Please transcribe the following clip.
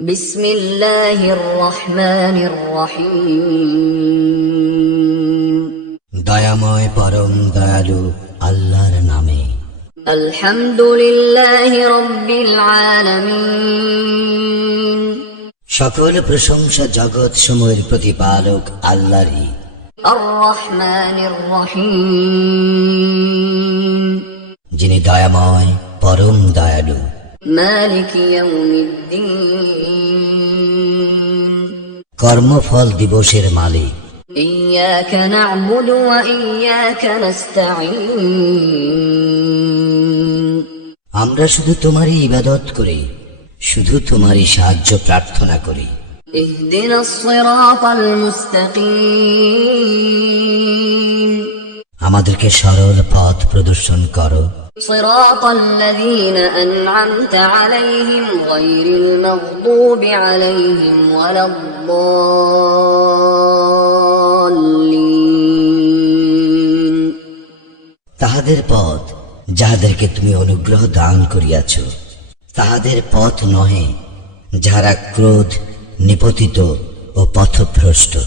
বিসমিল্লাহির রহমানির রহিম। দয়াময় পরম দয়ালু আল্লাহর নামে। আলহামদুলিল্লাহি রাব্বিল আলামিন। সকল প্রশংসা জগৎ সমূহের প্রতিপালক আল্লাহরই। আর রহমানির রহিম। যিনি দয়াময় পরম দয়ালু। মালিক ইয়াউমিদ্দিন। কর্মফল দিবসের মালিক। ইয়্যাকা না'বুদু ওয়া ইয়্যাকা নাস্তাঈন। আমরা শুধু তোমারই ইবাদত করি, শুধু তোমারই সাহায্য প্রার্থনা করি। ইহদিনাস সিরাতাল মুস্তাকিম। আমাদেরকে সরল পথ প্রদর্শন করো। সিরাতাল লাযীনা আন'আমতা আলাইহিম গায়রিল মাগদুবি আলাইহিম ওয়ালাদ-দাল্লিন। তাহাদের পথ যাহাদেরকে তুমি অনুগ্রহ দান করিয়াছ, তাহাদের পথ নহে যাহারা ক্রোধ নিপতিত ও পথভ্রষ্ট।